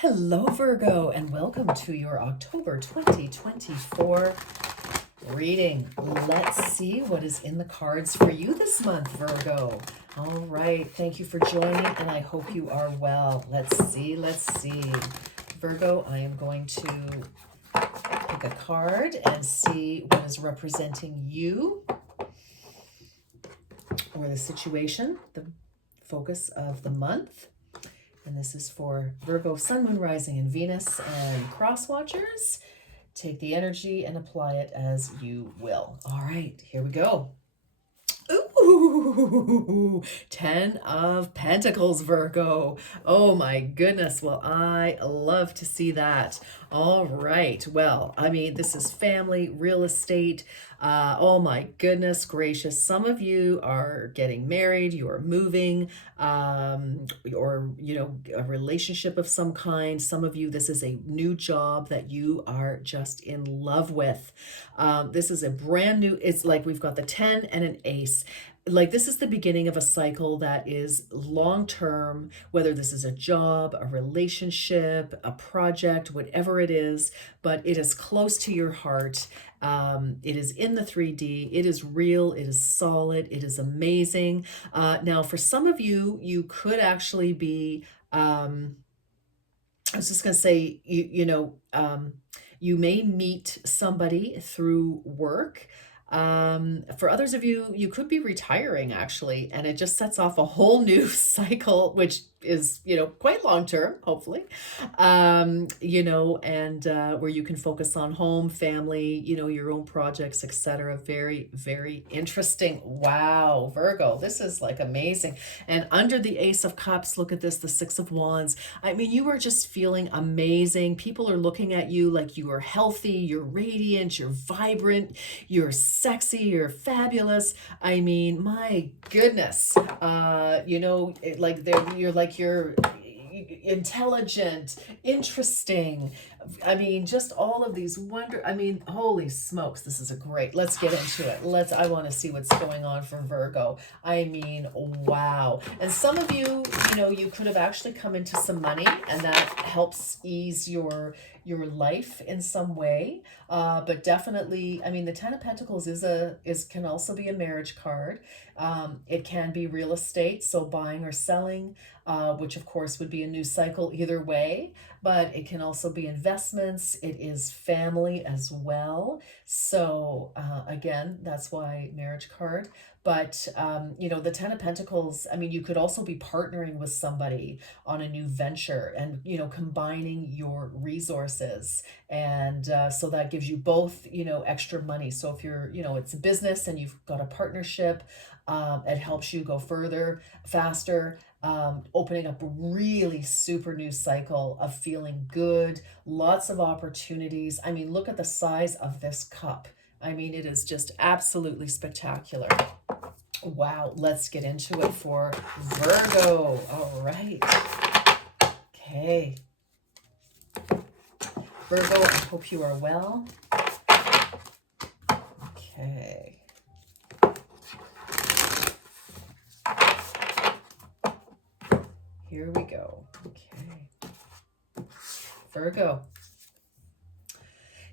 Hello, Virgo, and welcome to your October 2024 reading. Let's see what is in the cards for you this month, Virgo. All right, thank you for joining, and I hope you are well. Let's see. Virgo, I am going to pick a card and see what is representing you or the situation, the focus of the month. And this is for Virgo, Sun, Moon, Rising, and Venus, and cross watchers. Take the energy and apply it as you will. All right, here we go. Ooh, 10 of Pentacles, Virgo. Oh my goodness. Well, I love to see that. All right. Well, I mean, this is family, real estate. Oh my goodness gracious. Some of you are getting married, you are moving, or, a relationship of some kind. Some of you, this is a new job that you are just in love with. This is a brand new, it's like we've got the 10 and an ace. Like this is the beginning of a cycle that is long term, whether this is a job, a relationship, a project, whatever it is, but it is close to your heart. It is in the 3D. It is real. It is solid. It is amazing. Now, for some of you, you could actually be, I was just going to say, you may meet somebody through work. For others of you, you could be retiring actually, and it just sets off a whole new cycle, which is, quite long term, hopefully, and where you can focus on home, family, your own projects, etc. Very, very interesting. Wow, Virgo, this is like amazing. And under the Ace of Cups, look at this, the Six of Wands. I mean, you are just feeling amazing. People are looking at you like you are healthy, you're radiant, you're vibrant, you're sexy, you're fabulous. I mean, my goodness, you're intelligent, interesting. I mean, just all of these holy smokes, this is let's get into it. I want to see what's going on for Virgo. I mean, wow. And some of you, you could have actually come into some money, and that helps ease your life in some way. But definitely, I mean, the Ten of Pentacles can also be a marriage card. It can be real estate, so buying or selling, which of course would be a new cycle either way, but it can also be investments. It is family as well. So again, that's why marriage card. But, the Ten of Pentacles, I mean, you could also be partnering with somebody on a new venture and, combining your resources. And so that gives you both, extra money. So if you're, it's a business and you've got a partnership, it helps you go further, faster, opening up a really super new cycle of feeling good, lots of opportunities. I mean, look at the size of this cup. I mean, it is just absolutely spectacular. Wow, let's get into it for Virgo. All right. Okay. Virgo, I hope you are well. Okay. Here we go. Okay. Virgo.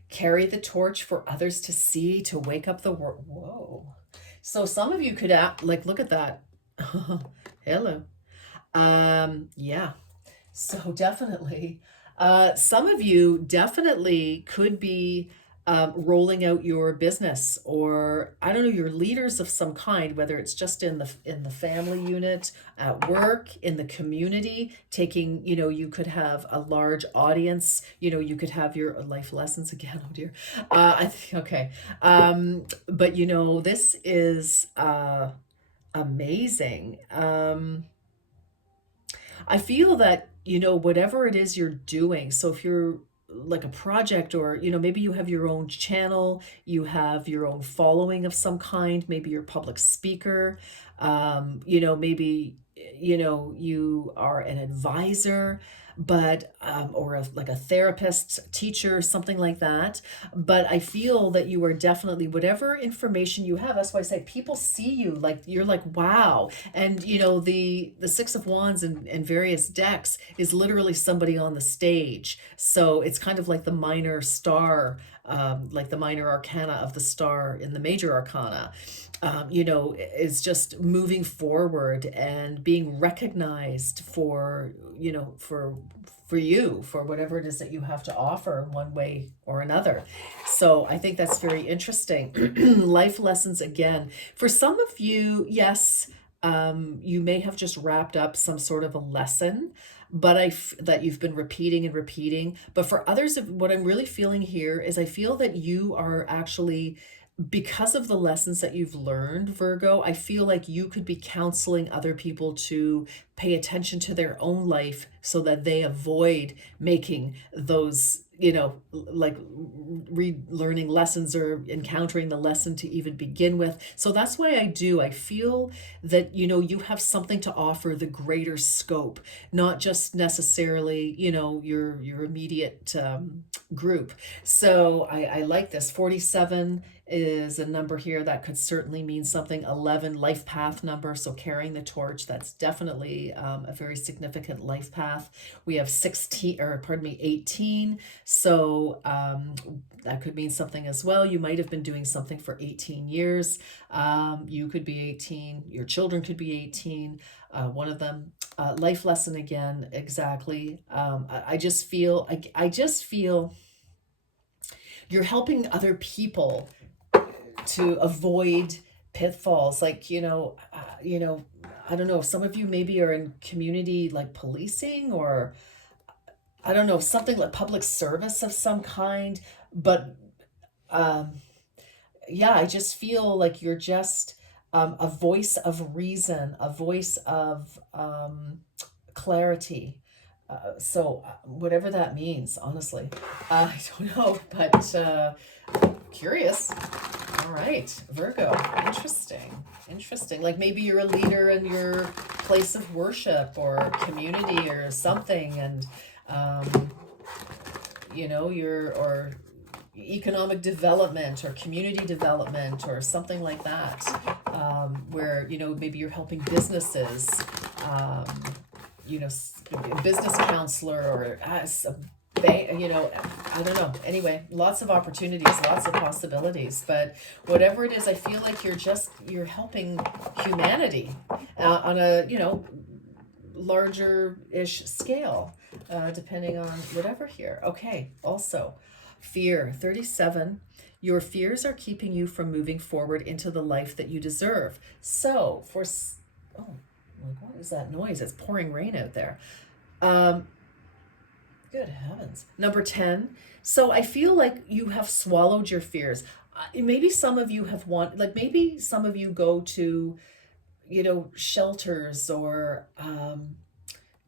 Carry the torch for others to see, to wake up the world. Whoa. So some of you could look at that. Hello. Yeah. So definitely, some of you definitely could be rolling out your business, or I don't know, you're leaders of some kind, whether it's just in the family unit, at work, in the community, taking, you could have a large audience, you could have your life lessons again. Oh dear. Okay. But this is amazing. I feel that, whatever it is you're doing, so if you're like a project, or maybe you have your own channel, you have your own following of some kind, maybe you're a public speaker, maybe you are an advisor, but or like a therapist, teacher, something like that. But I feel that you are definitely, whatever information you have, that's why I say people see you, like you're like, wow. And you know, the Six of Wands and various decks is literally somebody on the stage. So it's kind of like the minor star, like the minor arcana of the star in the major arcana. You know, is just moving forward and being recognized for, you know, for you, for whatever it is that you have to offer one way or another. So I think that's very interesting. Life lessons again. For some of you, yes, you may have just wrapped up some sort of a lesson, but that you've been repeating and repeating. But for others, what I'm really feeling here is I feel that you are actually, because of the lessons that you've learned, Virgo, I feel like you could be counseling other people to pay attention to their own life so that they avoid making those, you know, like relearning lessons or encountering the lesson to even begin with. So that's why I feel that, you know, you have something to offer the greater scope, not just necessarily, you know, your immediate group. So I like this. 47 is a number here that could certainly mean something. 11, life path number, so carrying the torch, that's definitely a very significant life path. We have 16, or pardon me, 18, so that could mean something as well. You might have been doing something for 18 years. You could be 18, your children could be 18, one of them. Life lesson again, exactly. I just feel, I just feel you're helping other people to avoid pitfalls, like, you know, I don't know, some of you maybe are in community like policing, or I don't know, something like public service of some kind. But um yeah, I just feel like you're just a voice of reason, a voice of clarity. So whatever that means, honestly, I don't know, but curious. All right, Virgo, interesting, interesting. Like maybe you're a leader in your place of worship or community or something, and you know, or economic development or community development or something like that, where, you know, maybe you're helping businesses, um, you know, business counselor, or you know, I don't know. Anyway, lots of opportunities, lots of possibilities. But whatever it is, I feel like you're helping humanity on a, you know, larger-ish scale, depending on whatever here. Okay, also, fear, 37. Your fears are keeping you from moving forward into the life that you deserve. So, oh, like, what is that noise? It's pouring rain out there. Um, Good heavens. Number 10. So I feel like you have swallowed your fears. Maybe some of you like maybe some of you go to, you know, shelters or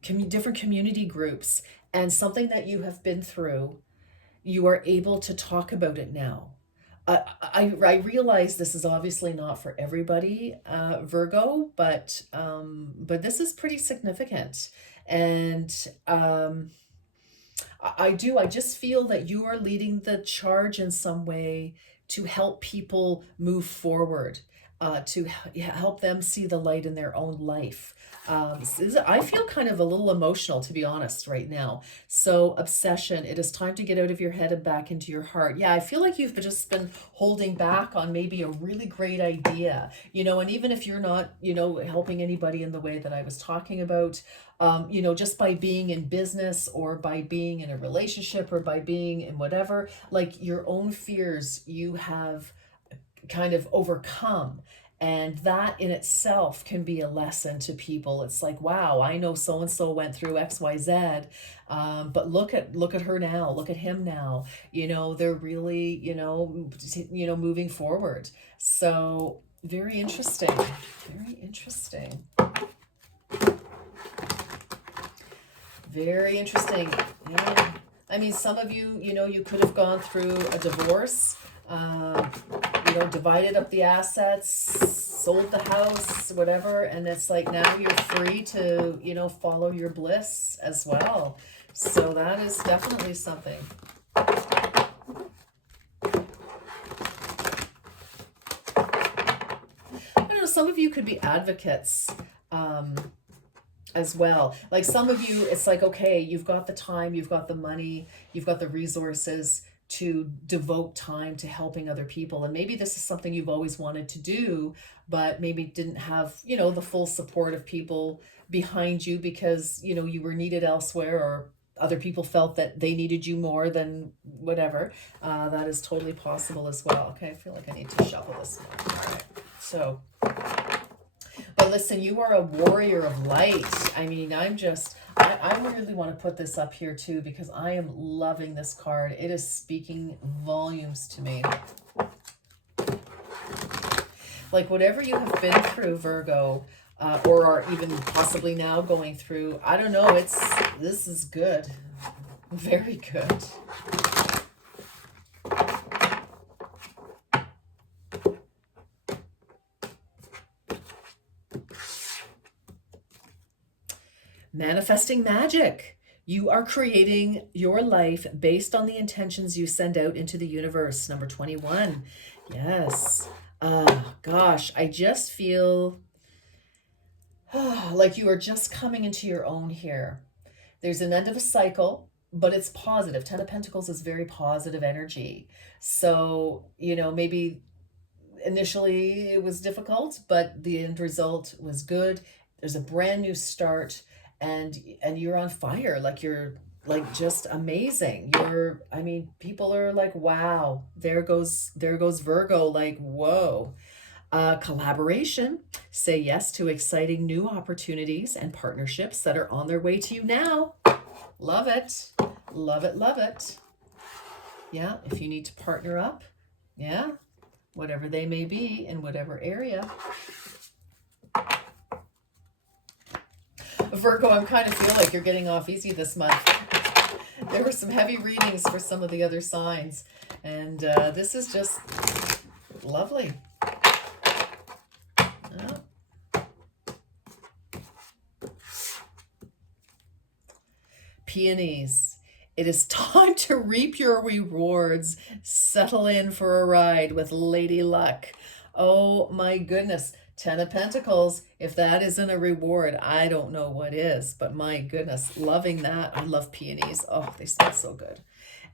different community groups, and something that you have been through, you are able to talk about it now. I realize this is obviously not for everybody, Virgo, but this is pretty significant. And I just feel that you are leading the charge in some way to help people move forward, to help them see the light in their own life. I feel kind of a little emotional, to be honest, right now. So, obsession, it is time to get out of your head and back into your heart. Yeah, I feel like you've just been holding back on maybe a really great idea, you know, and even if you're not, you know, helping anybody in the way that I was talking about, you know, just by being in business or by being in a relationship or by being in whatever, like your own fears you have kind of overcome. And that in itself can be a lesson to people. It's like, wow, I know so and so went through XYZ, but look at her now, look at him now. You know, they're really, you know, moving forward. So very interesting, very interesting. Very interesting. Yeah. I mean, some of you, you know, you could have gone through a divorce. You divided up the assets, sold the house, whatever, and it's like now you're free to, follow your bliss as well. So that is definitely something. I don't know, some of you could be advocates as well. Like some of you, it's like, okay, you've got the time, you've got the money, you've got the resources to devote time to helping other people. And maybe this is something you've always wanted to do, but maybe didn't have, the full support of people behind you because, you were needed elsewhere, or other people felt that they needed you more than whatever. That is totally possible as well. Okay, I feel like I need to shuffle this one. All right. So, but listen, you are a warrior of light. I mean, I really want to put this up here too, because I am loving this card. It is speaking volumes to me. Like whatever you have been through, Virgo, or are even possibly now going through, I don't know, this is good. Very good. Manifesting magic. You are creating your life based on the intentions you send out into the universe. Number 21. Yes. Gosh, I just feel like you are just coming into your own here. There's an end of a cycle, but it's positive. Ten of Pentacles is very positive energy. So, maybe initially it was difficult, but the end result was good. There's a brand new start, and you're on fire. Like you're like just amazing. People are like, wow, there goes Virgo. Like, whoa. Collaboration. Say yes to exciting new opportunities and partnerships that are on their way to you now. Love it. Love it. Love it. Yeah. If you need to partner up, yeah, whatever they may be in whatever area. Virgo, I'm kind of feel like you're getting off easy this month. There were some heavy readings for some of the other signs, and this is just lovely. Peonies. It is time to reap your rewards. Settle in for a ride with Lady Luck. Oh my goodness. Ten of Pentacles. If that isn't a reward, I don't know what is. But my goodness, loving that. I love peonies. Oh, they smell so good.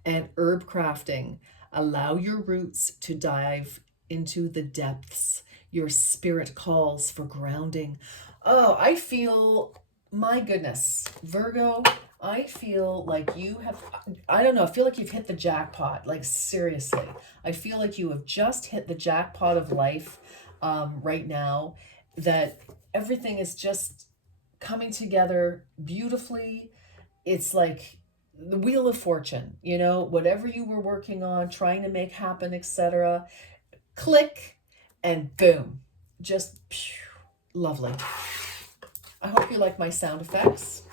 And herb crafting. Allow your roots to dive into the depths. Your spirit calls for grounding. Oh, I feel, my goodness, Virgo, I feel like you have, I don't know, I feel like you've hit the jackpot, like seriously. I feel like you have just hit the jackpot of life right now, that everything is just coming together beautifully. It's like the wheel of fortune, whatever you were working on, trying to make happen, etc. Click and boom, just phew, lovely. I hope you like my sound effects.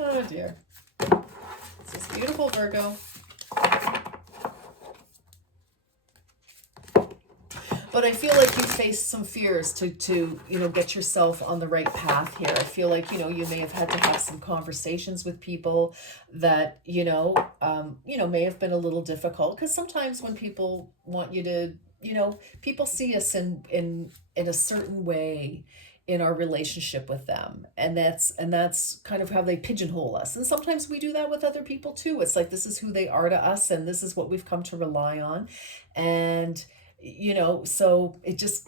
Oh dear. This is beautiful, Virgo. But I feel like you faced some fears to get yourself on the right path here. I feel like, you may have had to have some conversations with people that, may have been a little difficult. Because sometimes when people want you to, people see us in a certain way in our relationship with them, and that's kind of how they pigeonhole us. And sometimes we do that with other people too. It's like, this is who they are to us, and this is what we've come to rely on. And so it just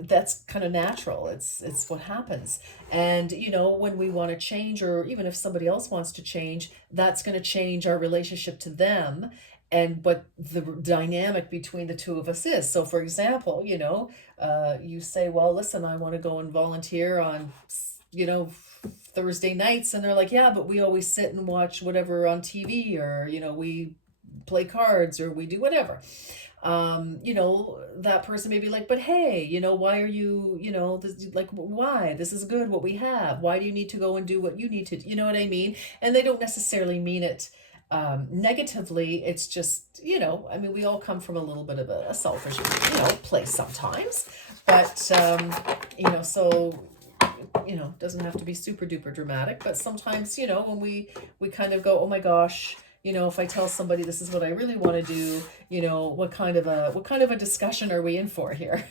that's kind of natural. It's what happens. And when we want to change, or even if somebody else wants to change, that's going to change our relationship to them, and what the dynamic between the two of us is. So for example, you say, well, listen, I want to go and volunteer on, Thursday nights. And they're like, yeah, but we always sit and watch whatever on TV, or, we play cards, or we do whatever. That person may be like, but hey, why are you, why? This is good, what we have. Why do you need to go and do what you need to, you know what I mean? And they don't necessarily mean it Negatively, it's just, I mean, we all come from a little bit of a selfish, place sometimes. But, so, doesn't have to be super duper dramatic. But sometimes, when we kind of go, oh my gosh, if I tell somebody this is what I really want to do, what kind of a discussion are we in for here?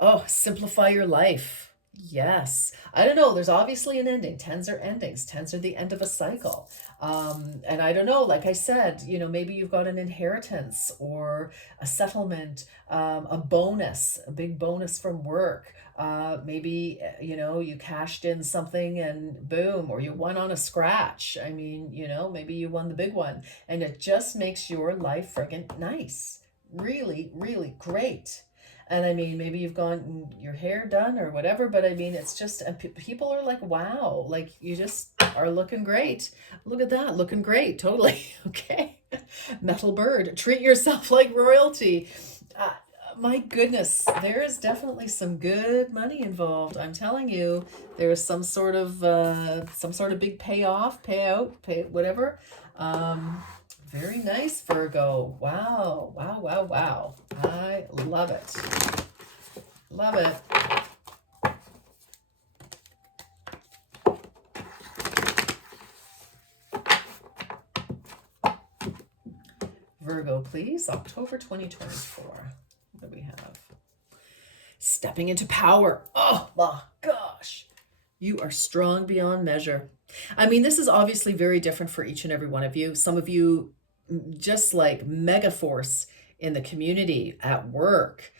Oh, simplify your life. Yes. I don't know. There's obviously an ending. Tens are endings. Tens are the end of a cycle. And I don't know, like I said, maybe you've got an inheritance or a settlement, a bonus, a big bonus from work. Maybe, you cashed in something and boom, or you won on a scratch. I mean, maybe you won the big one and it just makes your life friggin' nice. Really, really great. And I mean, maybe you've gone your hair done or whatever, but I mean, it's just, and people are like, wow, like you just are looking great. Look at that, looking great, totally. Okay. Metal bird, treat yourself like royalty. Uh, my goodness, there is definitely some good money involved. I'm telling you, there's some sort of big payoff, payout, pay whatever. Um, very nice, Virgo. Wow, wow, wow, wow. I love it. Love it. Virgo, please. October 2024. What do we have? Stepping into power. Oh my gosh. You are strong beyond measure. I mean, this is obviously very different for each and every one of you. Some of you just like mega force in the community, at work,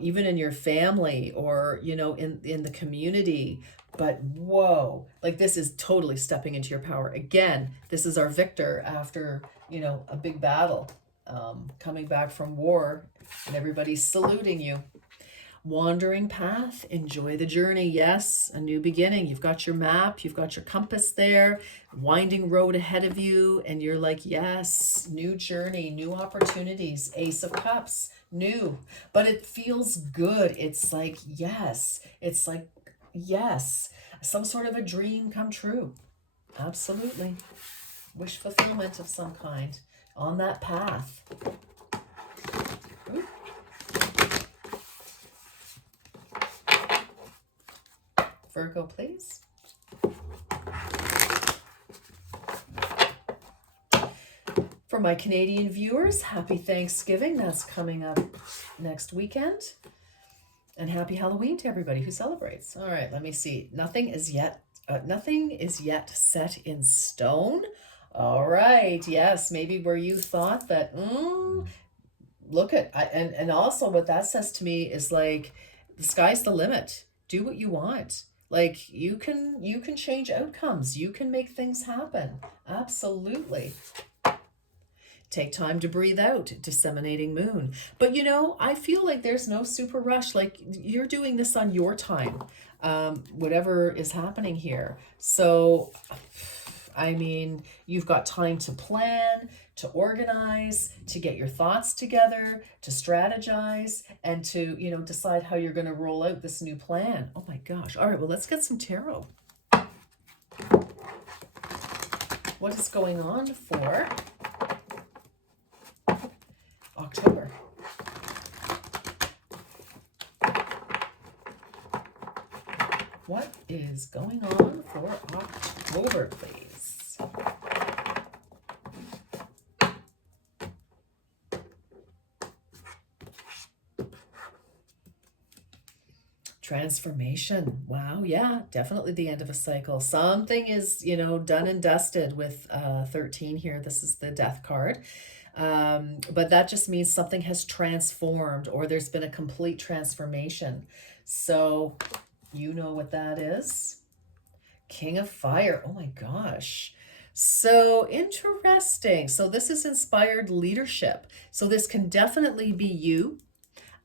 even in your family or, in the community. But whoa, like this is totally stepping into your power. Again, this is our victor after, a big battle, coming back from war, and everybody's saluting you. Wandering path, enjoy the journey. Yes, a new beginning. You've got your map, you've got your compass there, winding road ahead of you, and you're like, yes, new journey, new opportunities. Ace of Cups, new, but it feels good. It's like, yes, some sort of a dream come true. Absolutely. Wish fulfillment of some kind on that path. Ooh. Virgo, please. For my Canadian viewers, happy Thanksgiving. That's coming up next weekend. And happy Halloween to everybody who celebrates. All right, let me see. Nothing is yet set in stone. All right, yes, maybe where you thought that, look at, and also what that says to me is like, the sky's the limit. Do what you want. Like you can change outcomes. You can make things happen. Absolutely. Take time to breathe out, disseminating moon. But I feel like there's no super rush. Like you're doing this on your time, whatever is happening here. So, I mean, you've got time to plan, to organize, to get your thoughts together, to strategize, and to, decide how you're going to roll out this new plan. Oh my gosh. All right, well, let's get some tarot. What is going on for October? What is going on for October, please? Transformation. Wow. Yeah, definitely the end of a cycle. Something is, done and dusted with 13 here. This is the death card. But that just means something has transformed or there's been a complete transformation. So you know what that is. King of Fire. Oh my gosh. So interesting. So this is inspired leadership. So this can definitely be you.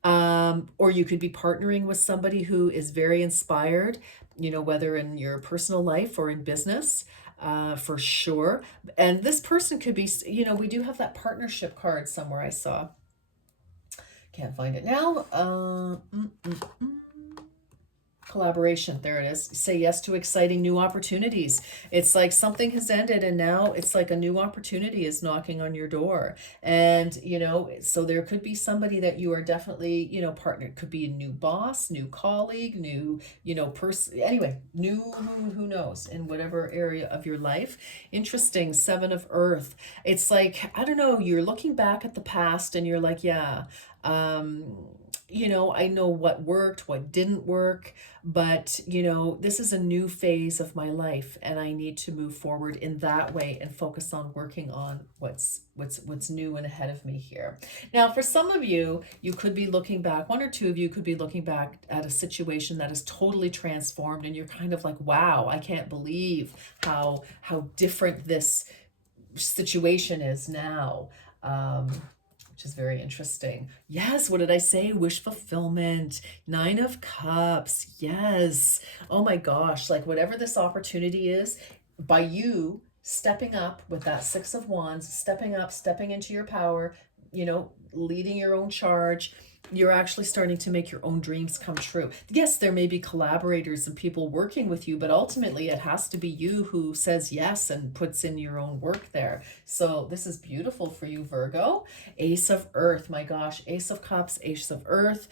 Or you could be partnering with somebody who is very inspired, whether in your personal life or in business, for sure. And this person could be, we do have that partnership card somewhere I saw. Can't find it now. Collaboration, there it is. Say yes to exciting new opportunities. It's like something has ended and now it's like a new opportunity is knocking on your door. And, so there could be somebody that you are definitely, partnered. Could be a new boss, new colleague, new, person. Anyway, new, who knows, in whatever area of your life. Interesting. Seven of Earth. It's like, I don't know, you're looking back at the past and you're like, yeah, I know what worked, what didn't work, but this is a new phase of my life and I need to move forward in that way and focus on working on what's new and ahead of me here. Now, for some of you, you could be looking back, one or two of you could be looking back at a situation that is totally transformed and you're kind of like, wow, I can't believe how different this situation is now. Which is very interesting. Yes, what did I say? Wish fulfillment. Nine of Cups. Yes. Oh my gosh. Like whatever this opportunity is, by you stepping up with that Six of Wands, stepping up, stepping into your power, leading your own charge, you're actually starting to make your own dreams come true. Yes, there may be collaborators and people working with you, but ultimately it has to be you who says yes and puts in your own work there. So this is beautiful for you, Virgo. Ace of Earth, my gosh, Ace of Cups, Ace of Earth.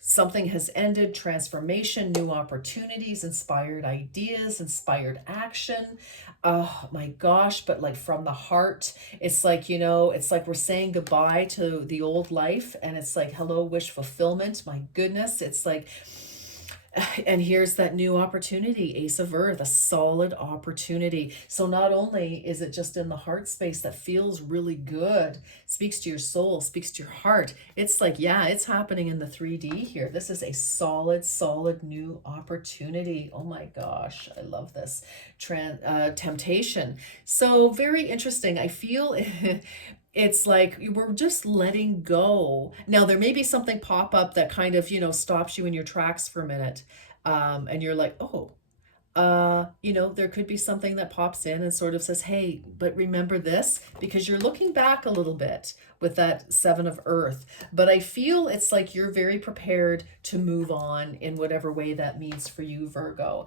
Something has ended, transformation, new opportunities, inspired ideas, inspired action. Oh my gosh, but like from the heart, it's like, it's like we're saying goodbye to the old life and it's like, hello, wish fulfillment. My goodness, it's like, and here's that new opportunity, Ace of Earth, a solid opportunity. So not only is it just in the heart space that feels really good, speaks to your soul, speaks to your heart, it's like, yeah, it's happening in the 3D here. This is a solid new opportunity. Oh my gosh, I love this. Temptation. So very interesting. I feel it's like we're just letting go. Now, there may be something pop up that kind of, stops you in your tracks for a minute. And you're like, oh, there could be something that pops in and sort of says, hey, but remember this, because you're looking back a little bit with that Seven of Earth. But I feel it's like you're very prepared to move on in whatever way that means for you, Virgo.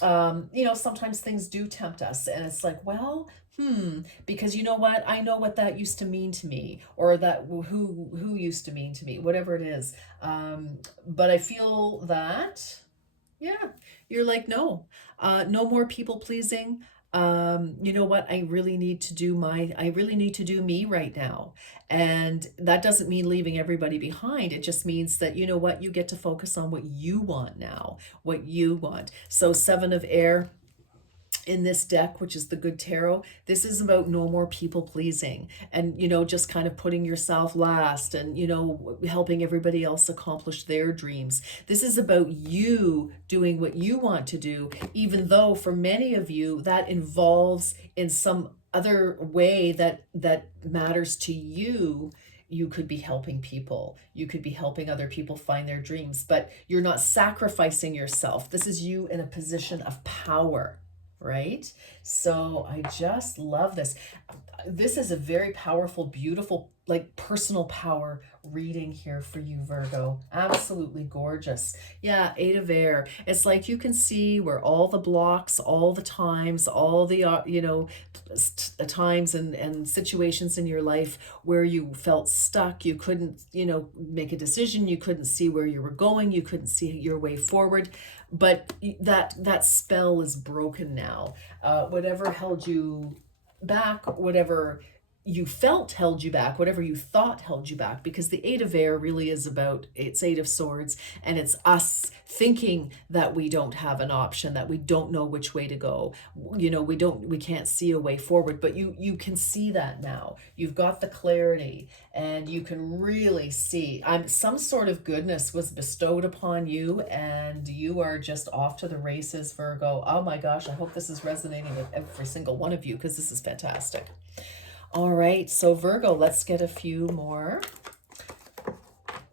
Sometimes things do tempt us and it's like, well, because you know what, I know what that used to mean to me, or that who used to mean to me, whatever it is. But I feel that, yeah, you're like, no, no more people pleasing. You know what, I really need to do me right now. And that doesn't mean leaving everybody behind. It just means that, you know what, you get to focus on what you want now, what you want. So Seven of Air in this deck, which is the Good Tarot, this is about no more people pleasing and, just kind of putting yourself last and, helping everybody else accomplish their dreams. This is about you doing what you want to do, even though for many of you that involves in some other way that matters to you. You could be helping people. You could be helping other people find their dreams, but you're not sacrificing yourself. This is you in a position of power. Right? So I just love this. This is a very powerful, beautiful, like personal power reading here for you, Virgo. Absolutely gorgeous. Yeah, Eight of Air. It's like you can see where all the blocks, all the times, all the, times and situations in your life where you felt stuck, you couldn't, make a decision, you couldn't see where you were going, you couldn't see your way forward. But that spell is broken now. Whatever held you back, whatever you felt held you back, whatever you thought held you back, because the Eight of Air really is about, it's Eight of Swords, and it's us thinking that we don't have an option, that we don't know which way to go. We can't see a way forward, but you can see that now. You've got the clarity and you can really see some sort of goodness was bestowed upon you and you are just off to the races, Virgo. Oh my gosh, I hope this is resonating with every single one of you because this is fantastic. All right, so Virgo, let's get a few more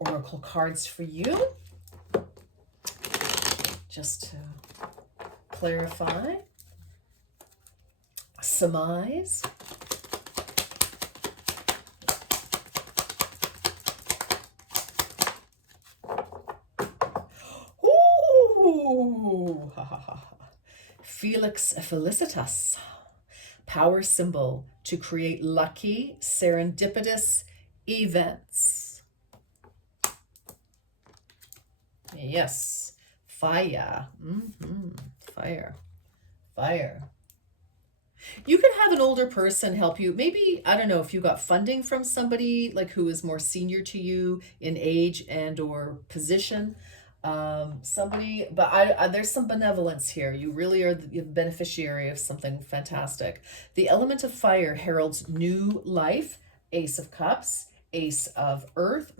oracle cards for you, just to clarify, surmise. Ooh, Felix Felicitas. Power symbol to create lucky, serendipitous events. Yes. Fire. Fire. Fire. You can have an older person help you. Maybe, I don't know, if you got funding from somebody like who is more senior to you in age and or position. Somebody, but there's some benevolence here. You really are the beneficiary of something fantastic. The element of fire heralds new life. Ace of Cups, Ace of Earth.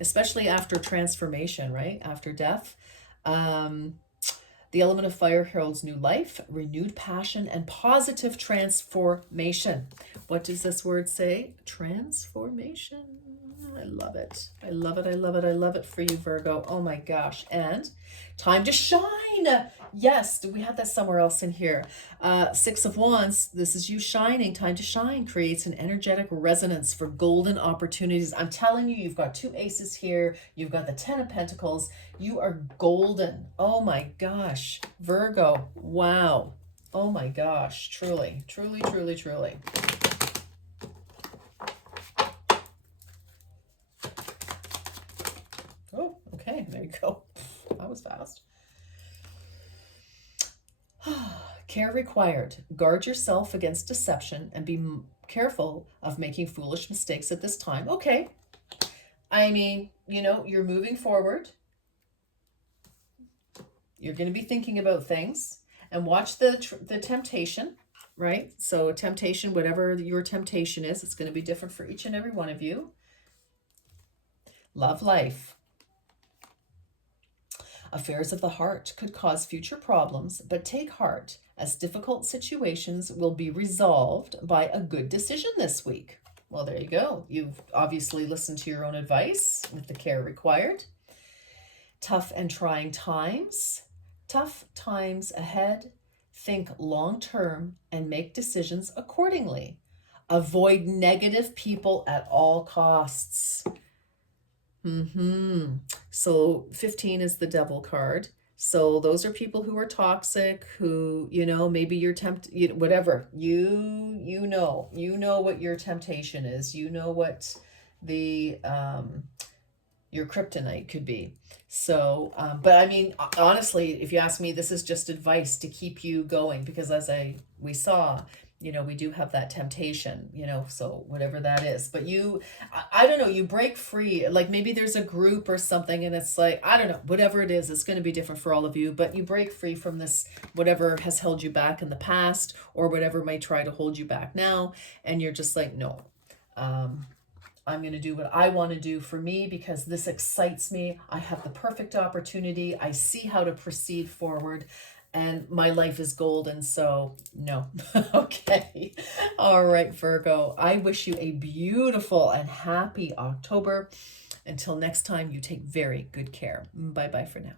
Especially after transformation, right? After death. The element of fire heralds new life, renewed passion, and positive transformation. What does this word say? Transformation. I love it. I love it. I love it. I love it for you, Virgo. Oh my gosh. And time to shine. Yes. Do we have that somewhere else in here? Six of Wands. This is you shining. Time to shine creates an energetic resonance for golden opportunities. I'm telling you, you've got two aces here. You've got the 10 of Pentacles. You are golden. Oh my gosh. Virgo. Wow. Oh my gosh. Truly, truly, truly, truly. Oh, okay. There you go. That was fast. Care required. Guard yourself against deception and be careful of making foolish mistakes at this time. Okay. I mean, you know, you're moving forward. You're going to be thinking about things, and watch the temptation, right? So temptation, whatever your temptation is, it's going to be different for each and every one of you. Love life. Affairs of the heart could cause future problems, but take heart, as difficult situations will be resolved by a good decision this week. Well, there you go. You've obviously listened to your own advice with the care required. Tough and trying times. Tough times ahead. Think long-term and make decisions accordingly. Avoid negative people at all costs. So 15 is the devil card. So those are people who are toxic, who, you know, maybe you're whatever, you know what your temptation is. You know what the, your kryptonite could be. So, but I mean, honestly, if you ask me, this is just advice to keep you going, because as we saw, you know, we do have that temptation, you know, so whatever that is. But I don't know, you break free. Like maybe there's a group or something and it's like, I don't know, whatever it is, it's going to be different for all of you. But you break free from this, whatever has held you back in the past or whatever may try to hold you back now. And you're just like, no, I'm going to do what I want to do for me because this excites me. I have the perfect opportunity. I see how to proceed forward. And my life is golden, so no. Okay. All right, Virgo. I wish you a beautiful and happy October. Until next time, you take very good care. Bye-bye for now.